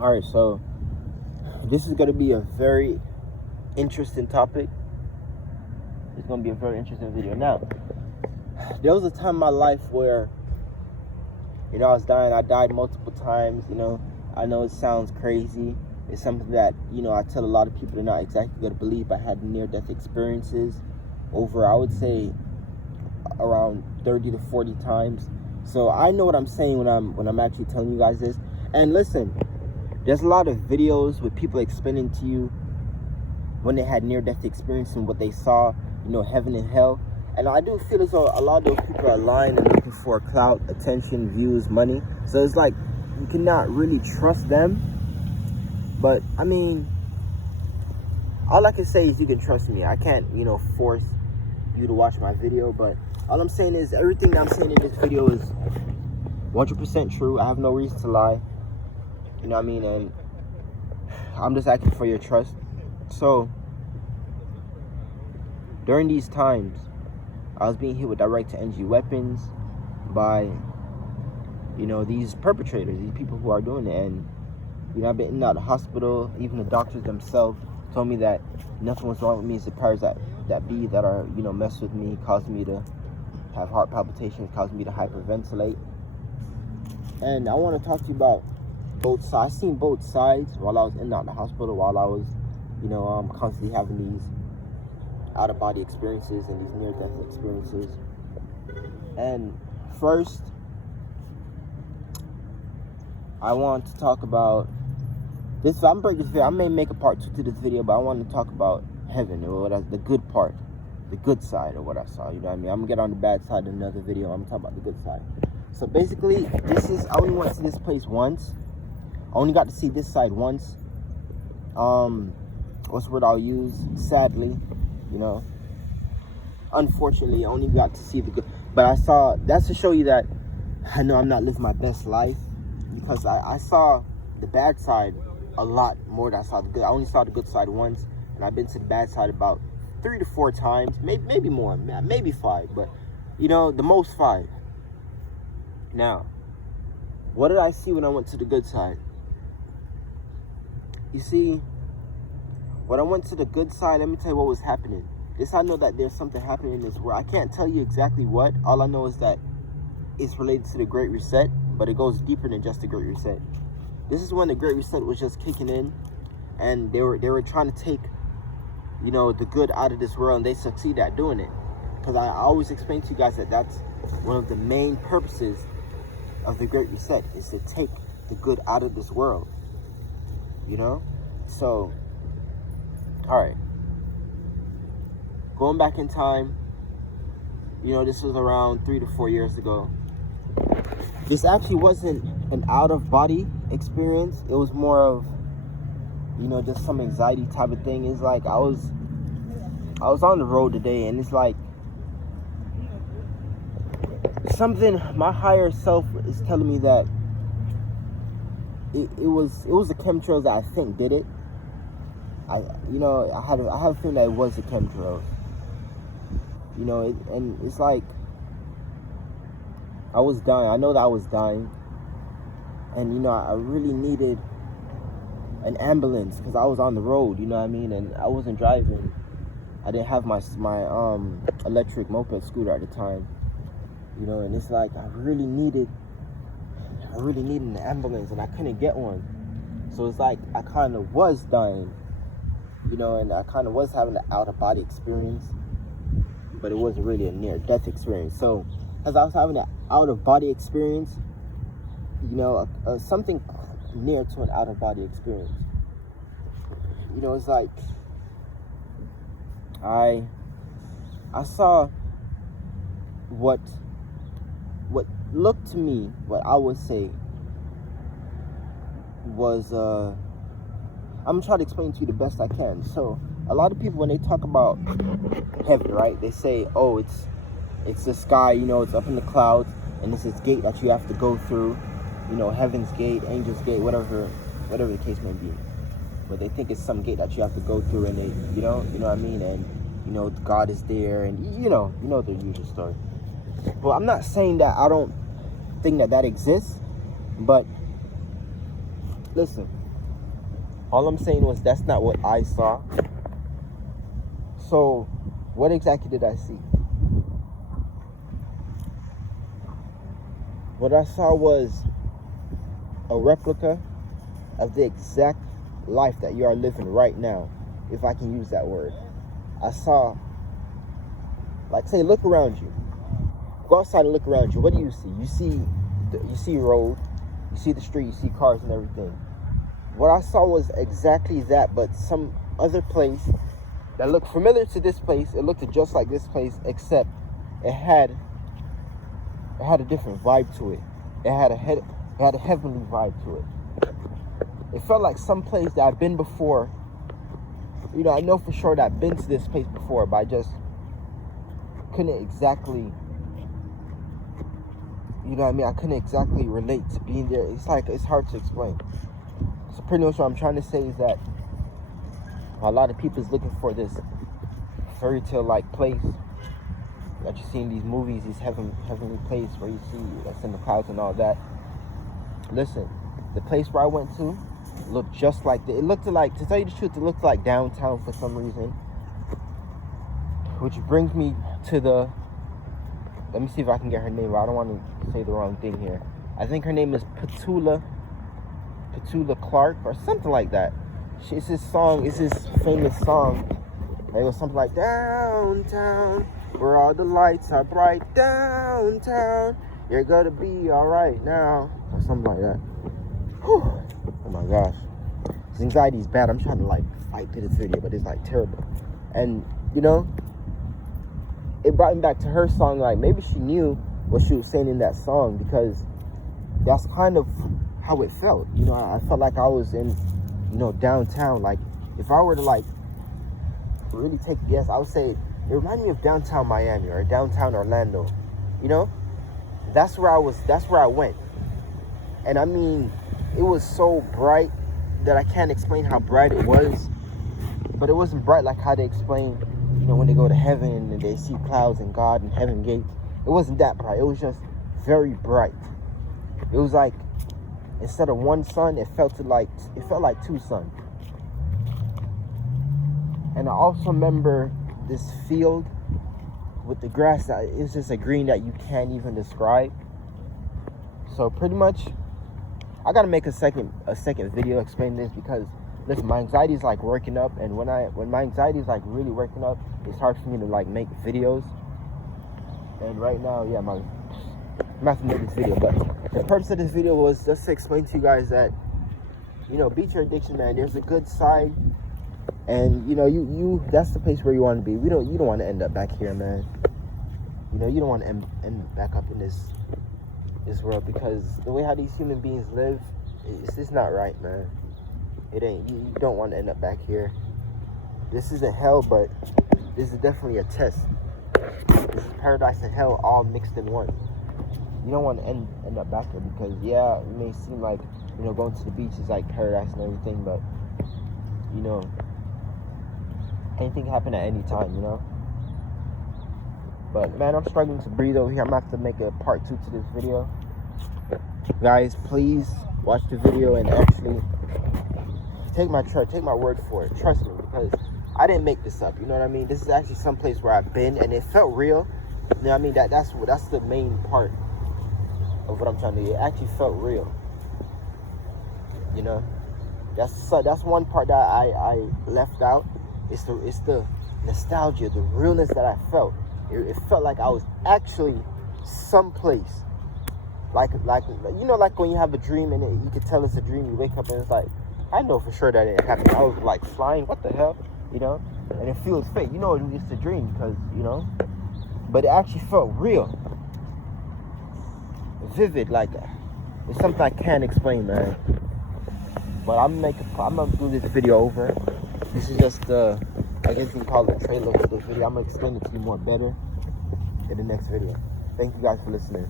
All right, so this is going to be a very interesting topic. It's going to be a very interesting video. Now, there was a time in my life where, I was dying. I died multiple times. I know it sounds crazy. It's something that, I tell a lot of people they're not exactly going to believe. I had near-death experiences over, I would say, around 30 to 40 times. So I know what I'm saying when I'm actually telling you guys this. And listen, there's a lot of videos with people explaining to you when they had near-death experience and what they saw, heaven and hell. And I do feel as though a lot of those people are lying and looking for clout, attention, views, money. So it's like you cannot really trust them. But I mean, all I can say is you can trust me. I can't, force you to watch my video. But all I'm saying is everything that I'm saying in this video is 100% true. I have no reason to lie. You know what I mean? And I'm just asking for your trust. So during these times, I was being hit with direct-to-energy weapons by, these perpetrators, these people who are doing it. And, I've been in and out of the hospital. Even the doctors themselves told me that nothing was wrong with me. It's the powers that be that are, mess with me, causing me to have heart palpitations, causing me to hyperventilate. And I want to talk to you about both sides. I seen both sides while I was in and out of the hospital, while I was, constantly having these out-of-body experiences and these near-death experiences. And first, I want to talk about this. I'm breaking this video. I may make a part 2 to this video, but I want to talk about heaven, or the good part, the good side of what I saw. You know what I mean? I'm gonna get on the bad side in another video. I'm gonna talk about the good side. So basically, I only went to this place once. I only got to see this side once. What's the word I'll use? Sadly, unfortunately, I only got to see the good. But I saw, that's to show you that I know I'm not living my best life, because I saw the bad side a lot more than I saw the good. I only saw the good side once, and I've been to the bad side about 3 to 4 times, maybe more, maybe 5, but the most 5. Now, what did I see when I went to the good side? You see, when I went to the good side, let me tell you what was happening. I know that there's something happening in this world. I can't tell you exactly what. All I know is that it's related to the Great Reset, but it goes deeper than just the Great Reset. This is when the Great Reset was just kicking in, and they were trying to take, the good out of this world, and they succeed at doing it. Because I always explain to you guys that that's one of the main purposes of the Great Reset, is to take the good out of this world. So, all right. Going back in time, this was around 3 to 4 years ago. This actually wasn't an out-of-body experience. It was more of, just some anxiety type of thing. It's like I was on the road today, and it's like something, my higher self is telling me that it was the chemtrails that I think did it. I have a feeling that it was the chemtrails. And it's like I was dying. I know that I was dying, and I really needed an ambulance because I was on the road. You know what I mean? And I wasn't driving. I didn't have my electric moped scooter at the time. And it's like I really needed an ambulance, and I couldn't get one. So it's like I kind of was dying, and I kind of was having an out-of-body experience, but it wasn't really a near-death experience. So as I was having an out-of-body experience, something near to an out-of-body experience, it's like I saw what looked to me, what I would say was, I'm gonna try to explain to you the best I can. So a lot of people, when they talk about heaven, right, they say, oh, it's the sky, it's up in the clouds, and it's this gate that you have to go through, heaven's gate, angel's gate, whatever the case may be. But they think it's some gate that you have to go through, and they, you know what I mean, and God is there, and you know the usual story. But I'm not saying that I don't think that exists, but listen, All I'm saying was that's not what I saw. So, what exactly did I see? What I saw was a replica of the exact life that you are living right now, if I can use that word. I saw, like, say, look around you. Go outside and look around you. What do you see? You see road, you see the street, you see cars and everything. What I saw was exactly that, but some other place that looked familiar to this place. It looked just like this place, except it had a different vibe to it. It had a heavenly vibe to it. It felt like some place that I've been before. You know, I know for sure that I've been to this place before, but I just couldn't exactly, you know what I mean? I couldn't exactly relate to being there. It's hard to explain. So pretty much what I'm trying to say is that a lot of people is looking for this fairy tale like place that you see in these movies, these heavenly place where you see that's in the clouds and all that. Listen, the place where I went to looked just like it looked like, to tell you the truth, it looked like downtown for some reason. Which brings me to the, let me see if I can get her name. I don't want to say the wrong thing here. I think her name is Petula Clark or something like that. It's this famous song. It was something like, downtown, where all the lights are bright, downtown, you're gonna be alright now, or something like that. Whew. Oh my gosh. This anxiety is bad. I'm trying to like fight through this video, but it's like terrible. And you know, it brought me back to her song. Like, maybe she knew what she was saying in that song, because that's kind of how it felt. You know, I felt like I was in, you know, downtown. Like, if I were to like really take a guess, I would say it reminded me of downtown Miami or downtown Orlando. You know, that's where I was. That's where I went. And I mean, it was so bright that I can't explain how bright it was. But it wasn't bright like how they explain, you know, when they go to heaven and they see clouds and God and heaven gates. It wasn't that bright. It was just very bright. It was like, instead of one sun, it felt like two suns. And I also remember this field with the grass that is just a green that you can't even describe. So pretty much, I gotta make a second video explaining this, because listen, my anxiety is like working up, and when my anxiety is like really working up, it's hard for me to like make videos. And right now, yeah, I'm not gonna make this video, but the purpose of this video was just to explain to you guys that, you know, beat your addiction, man. There's a good side, and you know, you that's the place where you want to be. You don't want to end up back here, man. You know, you don't want to end back up in this world, because the way how these human beings live, it's just not right, man. It ain't. You don't want to end up back here. This isn't hell, but this is definitely a test. This is paradise and hell all mixed in one. You don't want to end up back here, because yeah, it may seem like, you know, going to the beach is like paradise and everything, but you know, anything can happen at any time, you know. But man, I'm struggling to breathe over here. I'm gonna have to make a part 2 to this video. Guys, please watch the video and actually take my word for it. Trust me, because I didn't make this up. You know what I mean? This is actually some place where I've been, and it felt real. You know what I mean? That's the main part of what I'm trying to do. It actually felt real. You know, that's one part that I left out. It's the nostalgia, the realness that I felt. It felt like I was actually someplace. Like you know, like when you have a dream and you can tell it's a dream. You wake up and it's like, I know for sure that it happened. I was like flying. What the hell? You know, and it feels fake. You know, it's a dream because, you know, but it actually felt real, vivid. Like, it's something I can't explain, man. But I'm gonna do this video over. This is just I guess you can call it a trailer for this video. I'm gonna explain it to you more better in the next video. Thank you guys for listening.